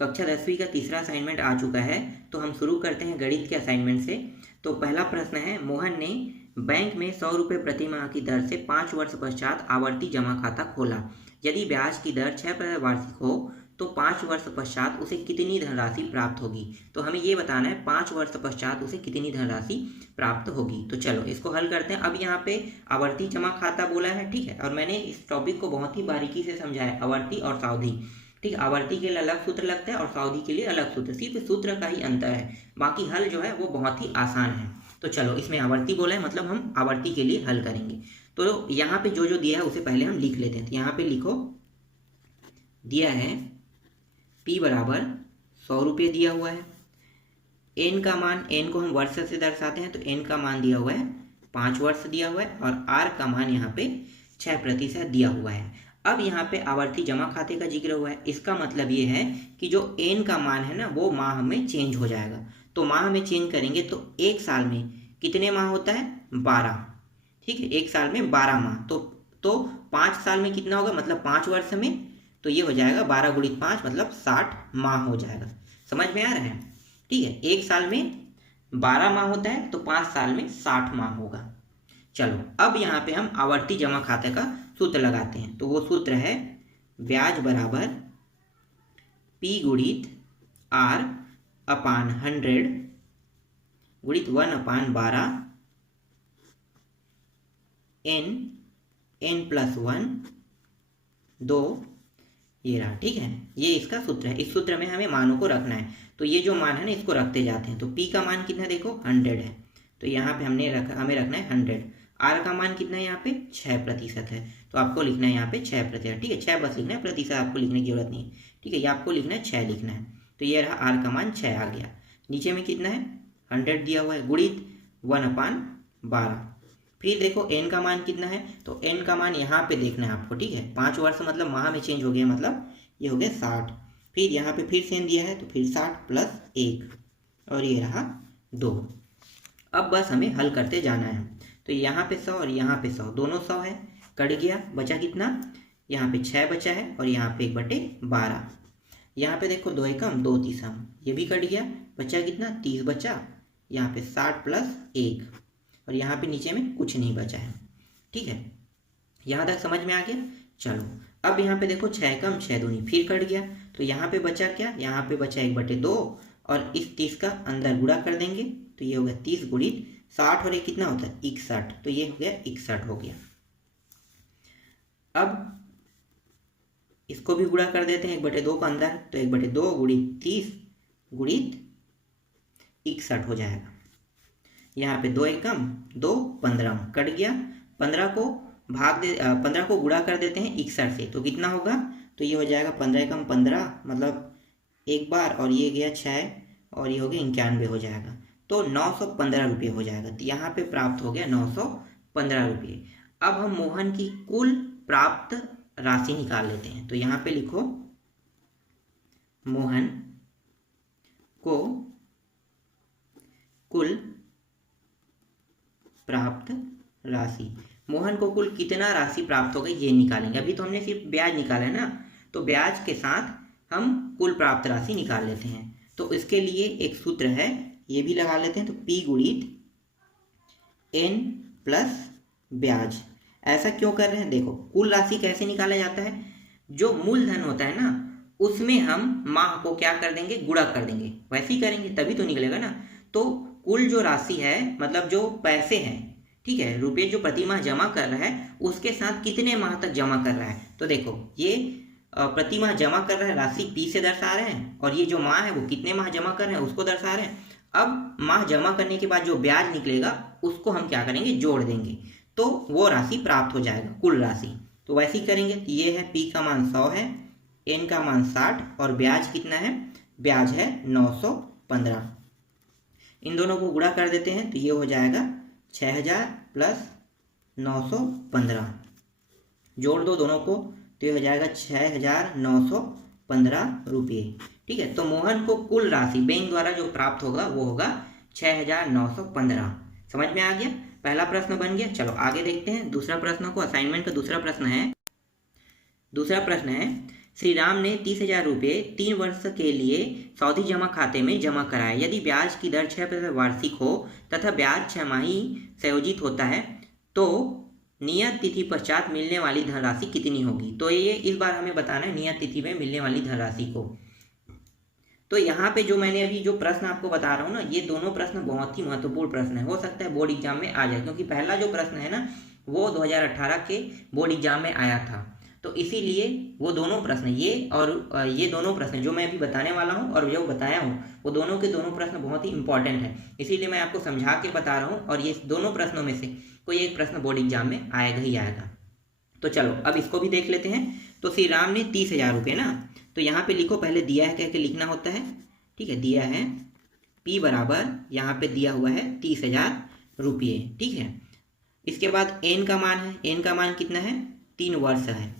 कक्षा 10वीं का तीसरा असाइनमेंट आ चुका है, तो हम शुरू करते हैं गणित के असाइनमेंट से। तो पहला प्रश्न है, मोहन ने बैंक में 100 रुपये प्रति माह की दर से 5 वर्ष पश्चात आवर्ती जमा खाता खोला। यदि ब्याज की दर 6% वार्षिक हो तो 5 वर्ष पश्चात उसे कितनी धनराशि प्राप्त होगी। तो हमें ये बताना है 5 वर्ष पश्चात उसे कितनी धनराशि प्राप्त होगी। तो चलो इसको हल करते हैं। अब यहाँ पे आवर्ती जमा खाता बोला है, ठीक है, और मैंने इस टॉपिक को बहुत ही बारीकी से समझाया, आवर्ती और सावधि। ठीक, आवर्ती के लिए अलग सूत्र लगता है और सावधि के लिए अलग सूत्र, सिर्फ सूत्र का ही अंतर है, बाकी हल जो है वो बहुत ही आसान है। तो चलो इसमें आवर्ती बोला है, मतलब हम आवर्ती के लिए हल करेंगे। तो यहाँ पे जो जो दिया है उसे पहले हम लिख लेते हैं। तो यहाँ पे लिखो, दिया है P बराबर 100 रुपये दिया हुआ है। n का मान, n को हम वर्ष से दर्शाते हैं, तो n का मान दिया हुआ है 5 वर्ष दिया हुआ है, और r का मान यहाँ पे 6% दिया हुआ है। अब यहाँ पे आवर्ती जमा खाते का जिक्र हुआ है, इसका मतलब ये है कि जो n का मान है ना वो माह में चेंज हो जाएगा। तो माह में चेंज करेंगे तो एक साल में कितने माह होता है, 12। ठीक है, एक साल में 12 माह। तो 5 साल में कितना होगा, मतलब 5 वर्ष में, तो ये हो जाएगा 12 गुणित 5 मतलब 60 माह हो जाएगा। समझ में आ रहा है? ठीक है, एक साल में 12 माह होता है तो 5 साल में 60 माह होगा। चलो अब यहाँ पे हम आवर्ती जमा खाते का सूत्र लगाते हैं। तो वो सूत्र है ब्याज बराबर P गुणित R अपान 100 गुणित 1/12 n प्लस 1 2, ये रहा। ठीक है, ये इसका सूत्र है। इस सूत्र में हमें मानों को रखना है, तो ये जो मान है ना इसको रखते जाते हैं। तो P का मान कितना देखो 100 है, तो यहाँ पे हमें रखना है 100। R का मान कितना है यहाँ पे 6% है, तो आपको लिखना है यहाँ पे 6%। ठीक है, 6 बस लिखना है, प्रतिशत आपको लिखने की जरूरत नहीं है। ठीक है, ये आपको लिखना है 6 लिखना है। तो ये रहा R का मान 6 आ गया। नीचे में कितना है 100 दिया हुआ है गुणित 1/12। फिर देखो n का मान कितना है, तो n का मान यहाँ पे देखना है आपको। ठीक है, 5 वर्ष मतलब माह में चेंज हो गया, मतलब ये हो गया 60। फिर यहाँ पे फिर से n दिया है, तो फिर 60 प्लस 1, और ये रहा 2। अब बस हमें हल करते जाना है। तो यहाँ पे 100 और यहाँ पे 100, दोनों 100 है, कट गया, बचा कितना, यहाँ पे 6 बचा है, और यहाँ पे 1/12। यहाँ पे देखो 2 एकम 2 तीसम, ये भी कट गया, बचा कितना 30 बचा, यहाँ पे 60 प्लस 1, और यहाँ पे नीचे में कुछ नहीं बचा है। ठीक है, यहाँ तक समझ में आ गया। चलो अब यहाँ पे देखो 6 एकम 6 दूनी, फिर कट गया, तो यहाँ पे बचा क्या, यहाँ पे बचा 1/2, और इस 30 का अंदर गुणा कर देंगे, तो ये हो गया 30 गुणित 60, और ये कितना होता है 61, तो ये हो गया 61 हो गया। अब इसको भी गुणा कर देते हैं 1/2 का अंदर, तो 1/2 गुणित 30 गुणित 61 हो जाएगा। यहाँ पे 2 एकम 2 15 कट गया, 15 को गुणा कर देते हैं 61 से, तो कितना होगा, तो ये हो जाएगा 15 एकम 15 मतलब एक बार, और ये गया 6, और ये हो गया 91 हो जाएगा, तो 915 रुपये हो जाएगा। तो यहाँ पे प्राप्त हो गया 915 रुपये। अब हम मोहन की कुल प्राप्त राशि निकाल लेते हैं। तो यहाँ पे लिखो, मोहन को कुल प्राप्त राशि, मोहन को कुल कितना राशि प्राप्त होगा ये निकालेंगे। अभी तो हमने सिर्फ ब्याज निकाला है ना, तो ब्याज के साथ हम कुल प्राप्त राशि निकाल लेते हैं। तो इसके लिए एक सूत्र है, ये भी लगा लेते हैं। तो P गुणित n प्लस ब्याज। ऐसा क्यों कर रहे हैं, देखो कुल राशि कैसे निकाला जाता है, जो मूलधन होता है ना उसमें हम माह को क्या कर देंगे, गुणा कर देंगे, वैसे ही करेंगे तभी तो निकलेगा ना। तो कुल जो राशि है, मतलब जो पैसे हैं, ठीक है, रुपये जो प्रति माह जमा कर रहा है उसके साथ कितने माह तक जमा कर रहा है। तो देखो ये प्रति माह जमा कर रहा है राशि P से दर्शा रहे हैं, और ये जो माह है वो कितने माह जमा कर रहे हैं उसको दर्शा रहे हैं। अब माह जमा करने के बाद जो ब्याज निकलेगा उसको हम क्या करेंगे, जोड़ देंगे, तो वो राशि प्राप्त हो जाएगा कुल राशि। तो वैसे ही करेंगे। तो ये है P का मान 100 है, n का मान 60, और ब्याज कितना है, ब्याज है 915। इन दोनों को गुणा कर देते हैं, तो ये हो जाएगा 6000 प्लस 915, जोड़ दो दोनों को, तो ये हो जाएगा 6915 रुपये। ठीक है, तो मोहन को कुल राशि बैंक द्वारा जो प्राप्त होगा वो होगा 6915। समझ में आ गया, पहला प्रश्न बन गया। चलो आगे देखते हैं दूसरा प्रश्न को। असाइनमेंट का दूसरा प्रश्न है श्री राम ने 30,000 रुपये 3 वर्ष के लिए सावधि जमा खाते में जमा कराए। यदि ब्याज की दर 6% वार्षिक हो तथा ब्याज 6 माही संयोजित होता है तो नियत तिथि पश्चात मिलने वाली धनराशि कितनी होगी। तो ये इस बार हमें बताना है नियत तिथि में मिलने वाली धनराशि को। तो यहाँ पे जो मैंने अभी जो प्रश्न आपको बता रहा हूँ ना, ये दोनों प्रश्न बहुत ही महत्वपूर्ण प्रश्न है। हो सकता है बोर्ड एग्जाम में आ जाए, क्योंकि पहला जो प्रश्न है ना वो 2018 के बोर्ड एग्जाम में आया था। तो इसीलिए वो दोनों प्रश्न ये दोनों प्रश्न जो मैं अभी बताने वाला हूँ और जो बताया हूँ वो दोनों के दोनों प्रश्न बहुत ही इंपॉर्टेंट है। इसीलिए मैं आपको समझा के बता रहा हूँ, और ये दोनों प्रश्नों में से कोई एक प्रश्न बोर्ड एग्जाम में आएगा ही आएगा। तो चलो अब इसको भी देख लेते हैं। तो श्री राम ने 30,000 रुपये ना, तो यहाँ पे लिखो, पहले दिया है कह के लिखना होता है, ठीक है। दिया है P बराबर यहाँ पे दिया हुआ है 30,000 रुपये, ठीक है। इसके बाद N का मान है, N का मान कितना है 3 वर्ष है,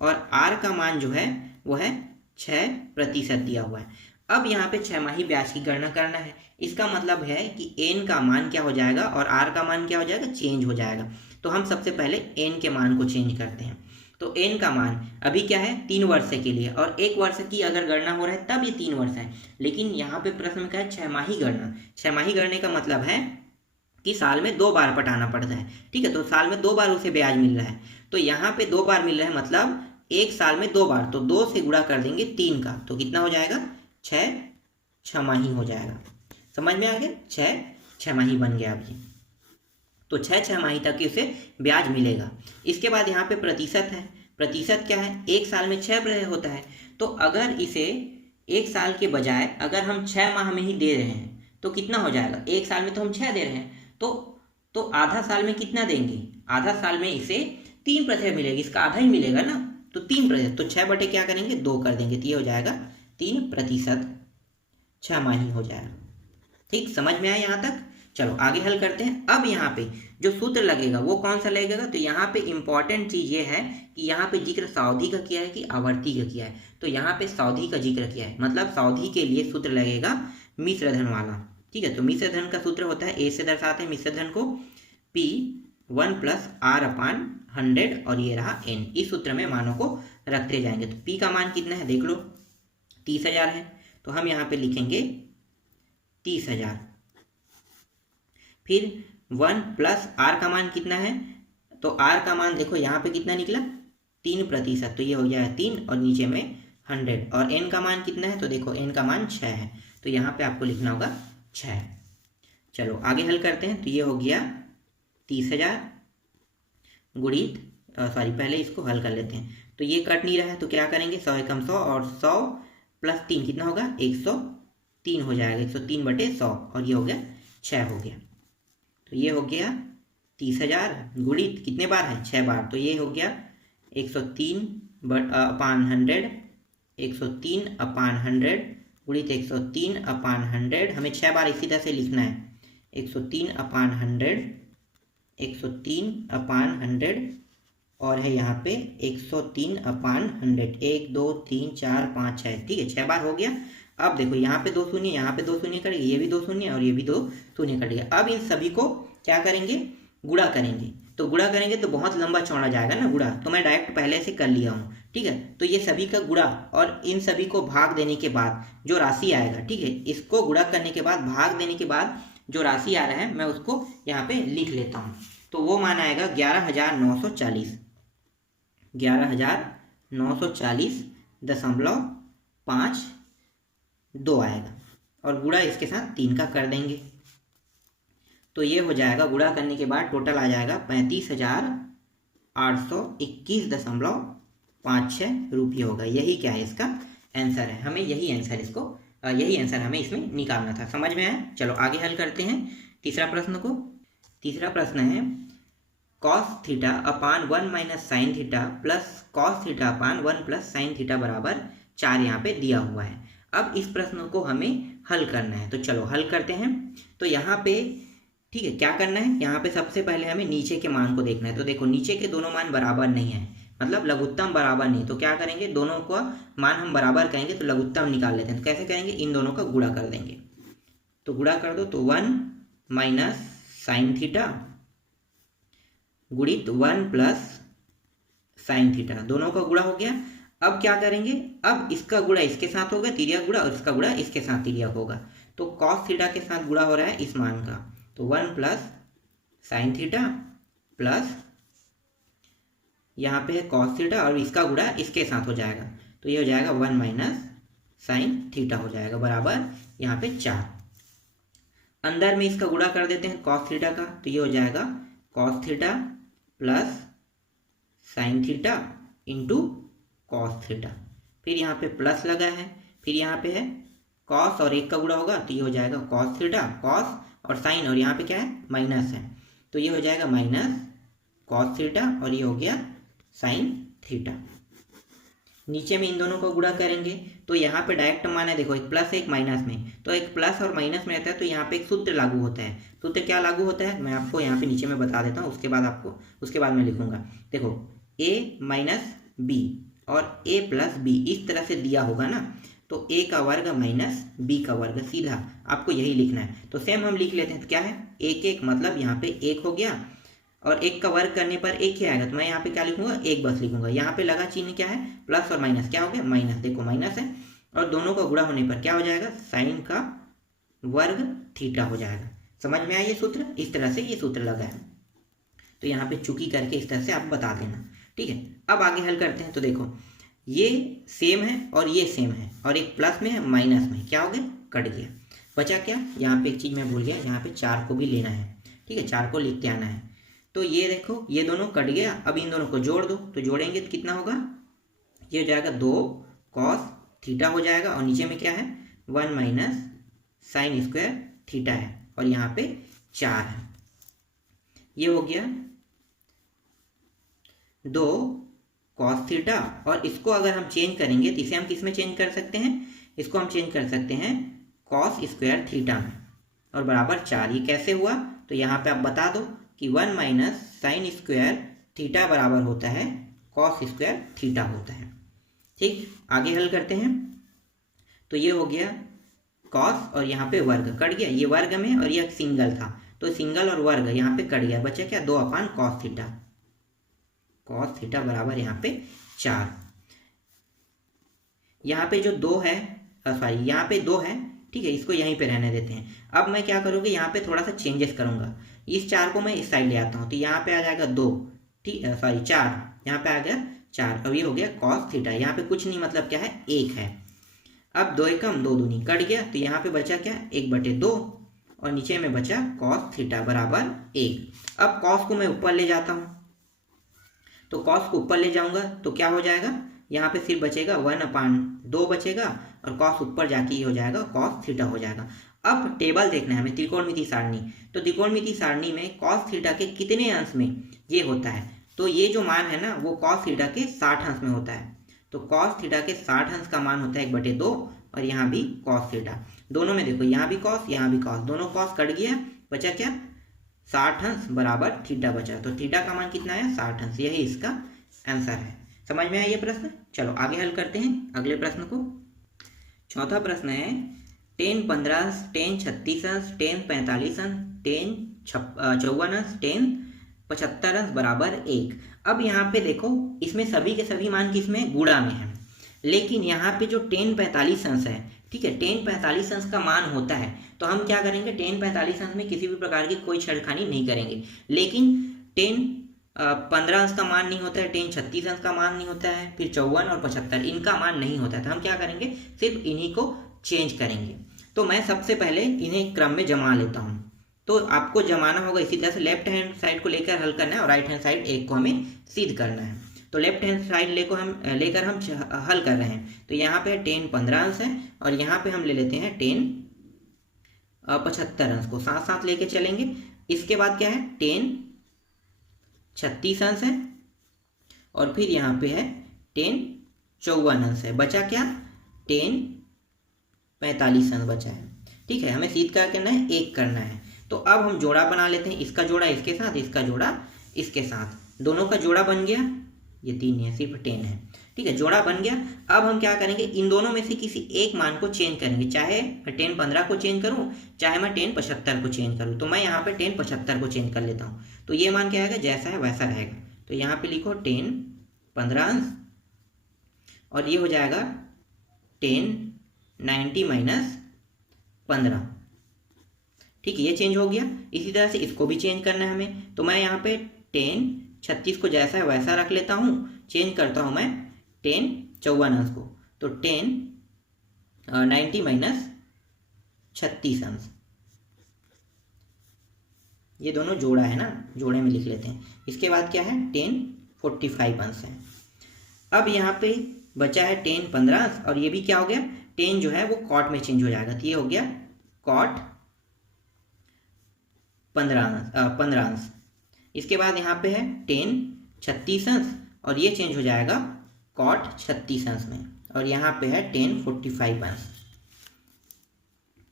और R का मान जो है वो है 6% दिया हुआ है। अब यहाँ पे 6 माही ब्याज की गणना करना है। इसका मतलब है कि N का मान क्या हो जाएगा और R का मान क्या हो जाएगा, चेंज हो जाएगा। तो हम सबसे पहले N के मान को चेंज करते हैं। तो N का मान अभी क्या है 3 वर्ष के लिए, और 1 वर्ष की अगर गणना हो रहा है तब ये 3 वर्ष है। लेकिन यहाँ पे प्रश्न में क्या है 6 माही गणना। 6 माही गणने का मतलब है कि साल में 2 बार पटाना पड़ता है, ठीक है। तो साल में 2 बार उसे ब्याज मिल रहा है। तो यहाँ पे 2 बार मिल रहा है मतलब 1 साल में 2 बार, तो 2 से गुणा कर देंगे 3 का, तो कितना हो जाएगा 6 माही हो जाएगा। समझ में आ गया, 6 माही बन गया अभी। तो 6 माही तक उसे ब्याज मिलेगा। इसके बाद यहाँ पे प्रतिशत है। प्रतिशत क्या है, 1 साल में 6% होता है। तो अगर इसे 1 साल के बजाय अगर हम 6 माह में ही दे रहे हैं तो कितना हो जाएगा, 1 साल में तो हम 6 दे रहे हैं, तो आधा साल में कितना देंगे, आधा साल में इसे 3% मिलेगी, इसका आधा ही मिलेगा ना, तो 3%, तो 6 बटे क्या करेंगे 2 कर देंगे, तो ये हो जाएगा 3%, 6 माही हो जाएगा। ठीक, समझ में आया यहाँ तक। चलो आगे हल करते हैं। अब यहाँ पे जो सूत्र लगेगा वो कौन सा लगेगा, तो यहाँ पे इंपॉर्टेंट चीज़ ये है कि यहाँ पे जिक्र सावधि का किया है कि आवर्ती का किया है। तो यहाँ पे सावधि का जिक्र किया है, मतलब सावधि के लिए सूत्र लगेगा मिश्र धन वाला, ठीक है। तो मिश्र धन का सूत्र होता है, ए से दर्शाते हैं मिश्र धन को, P 1 + R/100, और ये रहा N। इस सूत्र में मानों को रखते जाएंगे। तो P का मान कितना है देख लो, 30,000 है, तो हम यहाँ पे लिखेंगे 30,000। फिर 1 + R का मान कितना है, तो R का मान देखो यहाँ पे कितना निकला 3%, तो ये हो जाएगा 3 और नीचे में 100। और N का मान कितना है, तो देखो N का मान 6 है, तो यहाँ पे आपको लिखना होगा 6। चलो आगे हल करते हैं। तो ये हो गया 30,000 गुणित पहले इसको हल कर लेते हैं। तो ये कट नहीं रहा है तो क्या करेंगे, 100 एकम 100, और 100 + 3 कितना होगा 103 हो जाएगा, 103/100, और ये हो गया 6 हो गया। तो ये हो गया 30,000 गुणित कितने बार है 6 बार, तो ये हो गया 103/100, 103/100 गुणित 103/100। हमें 6 बार इसी तरह से लिखना है, 103/100, 103/100, और है यहाँ पे 103/100, 1 2 3 4 5 6, ठीक है 6 बार हो गया। अब देखो यहाँ पे 2 शून्य, यहाँ पे 2 शून्य कट गए, ये भी 2 शून्य और ये भी 2 शून्य कट गया। अब इन सभी को क्या करेंगे, गुणा करेंगे। तो गुणा करेंगे तो बहुत लंबा चौड़ा जाएगा ना गुणा, तो मैं डायरेक्ट पहले से कर लिया हूँ, ठीक है। तो ये सभी का गुणा और इन सभी को भाग देने के बाद जो राशि आएगा, ठीक है, इसको गुणा करने के बाद भाग देने के बाद जो राशि आ रहा है मैं उसको यहाँ पे लिख लेता हूँ। तो वो मान आएगा 11,940, 11,940.52 आएगा, और गुणा इसके साथ 3 का कर देंगे। तो ये हो जाएगा, गुणा करने के बाद टोटल आ जाएगा 35,821.56 रुपये होगा। यही क्या है इसका आंसर है, हमें यही आंसर हमें इसमें निकालना था। समझ में आया। चलो आगे हल करते हैं तीसरा प्रश्न को। तीसरा प्रश्न है cos θ/1 - sin θ plus cos θ/1 + sin θ बराबर 4 यहाँ पे दिया हुआ है। अब इस प्रश्न को हमें हल करना है, तो चलो हल करते हैं। तो यहाँ पे ठीक है क्या करना है, यहाँ पे सबसे पहले हमें नीचे के मान को देखना है। तो देखो नीचे के दोनों मान बराबर नहीं है, मतलब लघुत्तम बराबर नहीं, तो क्या करेंगे दोनों का मान हम बराबर करेंगे तो लघुत्तम निकाल लेते हैं। तो कैसे करेंगे, इन दोनों का गुणा कर देंगे। तो गुणा कर दो, तो 1 - sin θ गुणित 1 + sin θ, दोनों का गुणा हो गया। अब क्या करेंगे, अब इसका गुणा इसके साथ होगा तिर्यक गुणा, और इसका गुणा इसके साथ तिर्यक होगा। तो कॉस थीटा के साथ गुणा हो रहा है इस मान का, तो 1 प्लस साइन थीटा प्लस यहाँ पे है कॉस थीटा, और इसका गुणा इसके साथ हो जाएगा, तो ये हो जाएगा 1 माइनस साइन थीटा हो जाएगा बराबर यहाँ पे 4। अंदर में इसका गुणा कर देते हैं कॉस थीटा का, तो ये हो जाएगा cos theta plus sine theta into cos theta, फिर यहाँ पे प्लस लगा है, फिर यहाँ पे है कॉस और एक का गुणा होगा, तो ये हो जाएगा कॉस थीटा कॉस और साइन, और यहाँ पे क्या है माइनस है, तो ये हो जाएगा माइनस कॉस थीटा, और ये हो गया साइन थीटा। नीचे में इन दोनों को गुणा करेंगे तो यहाँ पे डायरेक्ट मान है, देखो एक प्लस है एक माइनस में, तो एक प्लस और माइनस में रहता है तो यहाँ पे एक सूत्र लागू होता है। सूत्र क्या लागू होता है मैं आपको यहाँ पे नीचे में बता देता हूँ, उसके बाद मैं लिखूंगा। देखो a माइनस बी और a प्लस बी इस तरह से दिया होगा ना, तो a का वर्ग माइनस b का वर्ग, सीधा आपको यही लिखना है। तो सेम हम लिख लेते हैं, तो क्या है एक एक, मतलब यहाँ पे एक हो गया, और एक का वर्ग करने पर एक ही आएगा, तो मैं यहाँ पे क्या लिखूंगा एक बस लिखूंगा। यहाँ पे लगा चिन्ह क्या है प्लस और माइनस, क्या हो गया माइनस, देखो माइनस है, और दोनों का गुणा होने पर क्या हो जाएगा साइन का वर्ग थीटा हो जाएगा। समझ में आया ये सूत्र, इस तरह से ये सूत्र लगा है, तो यहाँ पे चुकी करके इस तरह से आप बता देना, ठीक है। अब आगे हल करते हैं, तो देखो ये सेम है और ये सेम है, और एक प्लस में है माइनस में, क्या हो गया कट गया, बचा क्या, यहाँ पे एक चीज़ मैं भूल गया, यहाँ पे 4 को भी लेना है, ठीक है 4 को लिखते आना है। तो ये देखो ये दोनों कट गया, अब इन दोनों को जोड़ दो, तो जोड़ेंगे तो कितना होगा, ये हो जाएगा 2 कॉस थीटा हो जाएगा, और नीचे में क्या है 1 माइनस साइन स्क्वायर थीटा है, और यहाँ पे 4 है, ये हो गया 2 कॉस थीटा, और इसको अगर हम चेंज करेंगे तो इसे हम किस में चेंज कर सकते हैं, इसको हम चेंज कर सकते हैं कॉस स्क्वायर थीटा में, और बराबर 4। ये कैसे हुआ, तो यहाँ पे आप बता दो कि 1 माइनस साइन स्क्वायर थीटा बराबर होता है कॉस स्क्वायर थीटा होता है, ठीक। आगे हल करते हैं, तो ये हो गया कॉस और यहाँ पे वर्ग कट गया, ये वर्ग में और ये सिंगल था, तो सिंगल और वर्ग यहाँ पे कट गया, बचा क्या 2 अपान कॉस थीटा, कॉस थीटा बराबर यहाँ पे 4। यहाँ पे जो 2 है, सॉरी यहाँ पे 2 है, ठीक है, इसको यहीं पे रहने देते हैं। अब मैं क्या करूँगी, यहाँ पे थोड़ा सा चेंजेस करूँगा, इस 4 को मैं इस साइड ले आता हूँ, तो यहाँ पे आ जाएगा 2, ठीक है सॉरी 4, यहाँ पे आ गया 4, अब ये हो गया कॉस थीटा, यहाँ पे कुछ नहीं मतलब क्या है 1 है। अब 2 एकम 2 दूनी कट गया, तो यहाँ पे बचा क्या 1/2, और नीचे में बचा कॉस थीटा बराबर 1। अब कॉस को मैं ऊपर ले जाता हूँ, तो कॉस को ऊपर ले जाऊंगा तो क्या हो जाएगा, यहाँ पे सिर्फ बचेगा 1/2 बचेगा, और कॉस ऊपर जाके ये हो जाएगा कॉस थीटा हो जाएगा। अब टेबल देखना है हमें, त्रिकोणमिति सारणी, तो त्रिकोणमिति सारणी में कॉस थीटा के कितने अंश में ये होता है, तो ये जो मान है ना वो कॉस थीटा के 60 अंश में होता है, तो कॉस थीटा के 60 अंश का मान होता है 1/2, और यहाँ भी कॉस थीटा, दोनों में देखो यहाँ भी कॉस यहाँ भी कॉस, दोनों कॉस कट गया, बचा क्या 60 अंश बराबर थीटा बचा, तो थीटा का मान कितना है 60 अंश, यही इसका आंसर है। समझ में आया ये प्रश्न, चलो आगे हल करते हैं अगले प्रश्न को। चौथा प्रश्न है 10 15 अंश, 10 36 अंश, 10 45 अंश, 10 54 अंश, 10 75 अंश बराबर 1। अब यहाँ पे देखो इसमें सभी के सभी मान किसमें गुणा में है, लेकिन यहाँ पे जो 10 45 अंश है, ठीक है 10 45 अंश का मान होता है, तो हम क्या करेंगे 10 45 अंश में किसी भी प्रकार की कोई छेड़खानी नहीं करेंगे, लेकिन 10 15 अंश का मान नहीं होता है, 10 36 अंश का मान नहीं होता है, फिर 54 और 75 इनका मान नहीं होता है, तो हम क्या करेंगे सिर्फ इन्हीं को चेंज करेंगे। तो मैं सबसे पहले इन्हें क्रम में जमा लेता हूँ, तो आपको जमाना होगा इसी तरह से, लेफ्ट हैंड साइड को लेकर हल करना है और राइट हैंड साइड एक को हमें सिद्ध करना है। तो लेफ्ट हैंड साइड लेकर हम हल कर रहे हैं, तो यहाँ पे 10 15 अंश है, और यहाँ पे हम ले लेते हैं 10 75 अंश को साथ साथ लेके चलेंगे। इसके बाद क्या है 10 36 अंश है, और फिर यहाँ पे है 10 54 अंश है, बचा क्या 10 45 अंश बचा है, ठीक है। हमें सीध क्या करना है एक करना है, तो अब हम जोड़ा बना लेते हैं, इसका जोड़ा इसके साथ, इसका जोड़ा इसके साथ, दोनों का जोड़ा बन गया, ये 3 है सिर्फ 10 है, ठीक है जोड़ा बन गया। अब हम क्या करेंगे इन दोनों में से किसी एक मान को चेंज करेंगे, चाहे मैं 10 15 को चेंज करूं, चाहे मैं 10 75 को चेंज करूं, तो मैं यहाँ पे 10 75 को चेंज कर लेता हूँ, तो ये मान क्या आएगा जैसा है वैसा रहेगा। तो यहाँ पे लिखो 10 15 अंश, और ये हो जाएगा 10 90 माइनस 15। ठीक है, ये चेंज हो गया। इसी तरह से इसको भी चेंज करना है हमें, तो मैं यहाँ पे 10 36 को जैसा है वैसा रख लेता हूँ, चेंज करता हूँ मैं 10 54 अंश को, तो 10 90 माइनस 36 अंश। ये दोनों जोड़ा है ना, जोड़े में लिख लेते हैं। इसके बाद क्या है 10 45 अंश है। अब यहाँ पे बचा है 10 15 अंश, और ये भी क्या हो गया 10 जो है वो कॉट में चेंज हो जाएगा, तो ये हो गया कॉट 15 अंश। इसके बाद यहाँ पे है 10 36 अंश, और ये चेंज हो जाएगा कॉट 36 अंश में, और यहाँ पे है 10 45 अंश।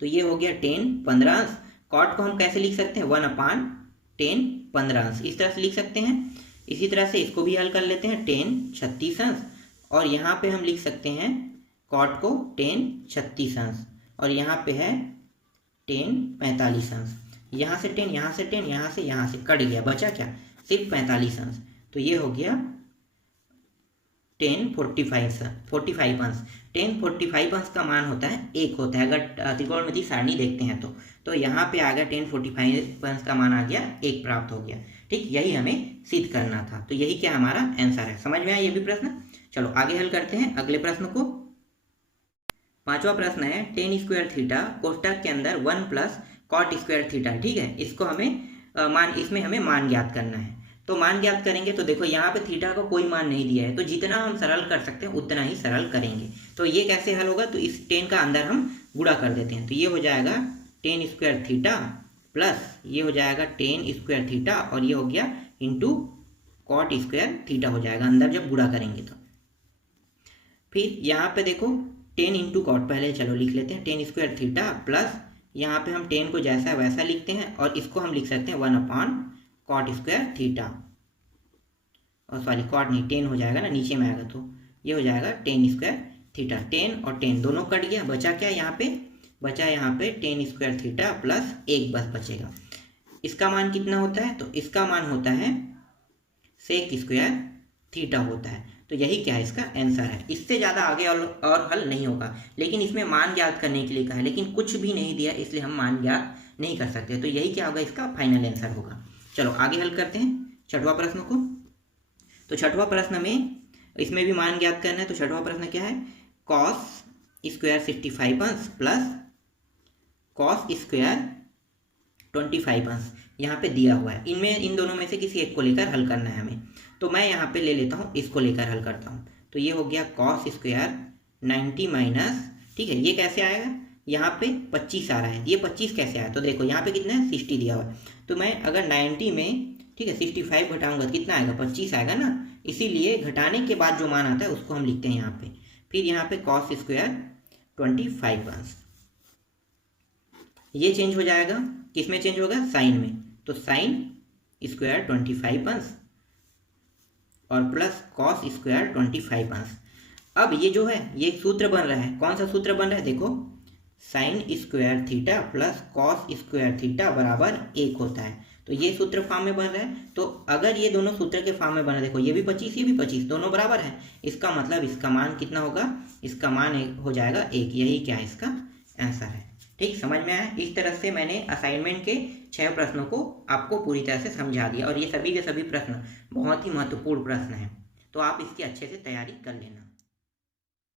तो ये हो गया 10 15 अंश। कॉट को हम कैसे लिख सकते हैं 1/10 15 अंश, इस तरह से लिख सकते हैं। इसी तरह से इसको भी हल कर लेते हैं 10 36 अंश, और यहाँ पे हम लिख सकते हैं कॉट को 10 36 अंश, और यहाँ पे है 10 45 अंश। यहाँ से 10 यहाँ से 10 यहाँ से कट गया, बचा क्या सिर्फ 45 अंश, तो ये हो गया 10 45 अंश। 10 45 अंश का मान होता है 1 होता है, अगर त्रिकोणमितीय सारणी देखते हैं तो यहाँ पे आ गया 10 45 अंश का मान आ गया 1 प्राप्त हो गया। ठीक, यही हमें सिद्ध करना था, तो यही क्या हमारा आंसर है। समझ में आया ये भी प्रश्न। चलो आगे हल करते हैं अगले प्रश्न को। पांचवा प्रश्न है टेन स्क्वायर थीटा कोष्टक के अंदर 1 प्लस कॉट स्क्वायर थीटा। ठीक है, इसको हमें इसमें हमें मान ज्ञात करना है। तो मान ज्ञात करेंगे तो देखो यहाँ पे थीटा का कोई मान नहीं दिया है, तो जितना हम सरल कर सकते हैं उतना ही सरल करेंगे। तो ये कैसे हल होगा, तो इस 10 का अंदर हम गुणा कर देते हैं, तो ये हो जाएगा 10 स्क्वायर थीटा प्लस ये हो जाएगा 10 स्क्वायर थीटा, और ये हो गया इंटू कॉट स्क्वायर थीटा हो जाएगा अंदर जब गुणा करेंगे तो। फिर यहाँ पे देखो 10 इंटू कॉट, पहले चलो लिख लेते हैं 10 स्क्वायर थीटा प्लस यहाँ पे हम 10 को जैसा वैसा लिखते हैं, और इसको हम लिख सकते हैं 1/कॉट स्क्वायर थीटा, और सॉरी कॉट नहीं 10 हो जाएगा ना, नीचे में आएगा, तो ये हो जाएगा 10 स्क्वायर थीटा। 10 और 10 दोनों कट गया, बचा क्या यहाँ पे, बचा यहाँ पे 10 स्क्वायर थीटा प्लस 1 बस बचेगा। इसका मान कितना होता है, तो इसका मान होता है सेक स्क्वायर थीटा होता है। तो यही क्या है इसका आंसर है। इससे ज़्यादा आगे और हल नहीं होगा, लेकिन इसमें मान ज्ञात करने के लिए कहा है, लेकिन कुछ भी नहीं दिया इसलिए हम मान ज्ञात नहीं कर सकते। तो यही क्या होगा इसका फाइनल आंसर होगा। चलो आगे हल करते हैं छठवां प्रश्न को। तो छठवां प्रश्न में इसमें भी मान ज्ञात करना है। तो छठवां प्रश्न क्या है, कॉस स्क्वायर 65 अंश प्लस कॉस स्क्वायर 25 अंश यहाँ पे दिया हुआ है। इन दोनों में से किसी एक को लेकर हल करना है हमें। तो मैं यहाँ पे ले लेता हूँ, इसको लेकर हल करता हूँ। तो ये हो गया कॉस स्क्वायर 90 माइनस, ठीक है, ये कैसे आएगा, यहाँ पे 25 आ रहा है, ये 25 कैसे आया, तो देखो यहाँ पे कितना है 60 दिया हुआ है। तो मैं अगर 90 में ठीक है 65 घटाऊंगा तो कितना आएगा 25 आएगा ना, इसीलिए घटाने के बाद जो मान आता है उसको हम लिखते हैं यहाँ पे। फिर यहाँ पे कॉस स्क्वायर 25 अंश, ये चेंज हो जाएगा, किस में चेंज होगा, साइन में, तो साइन स्क्वायर 25 अंश और प्लस कॉस स्क्वायर 25 अंश। अब ये जो है ये एक सूत्र बन रहा है, कौन सा सूत्र बन रहा है, देखो sine square theta plus cos square theta बराबर 1 होता है। तो ये सूत्र फॉर्म में बन रहा है। तो अगर ये दोनों सूत्र के फॉर्म में बना, देखो ये भी 25 ये भी 25 दोनों बराबर है, इसका मतलब इसका मान कितना होगा, इसका मान हो जाएगा 1। यही क्या है इसका आंसर है। ठीक, समझ में आया। इस तरह से मैंने असाइनमेंट के 6 प्रश्नों को आपको पूरी तरह से समझा दिया, और ये सभी के सभी प्रश्न बहुत ही महत्वपूर्ण प्रश्न हैं, तो आप इसकी अच्छे से तैयारी कर लेना।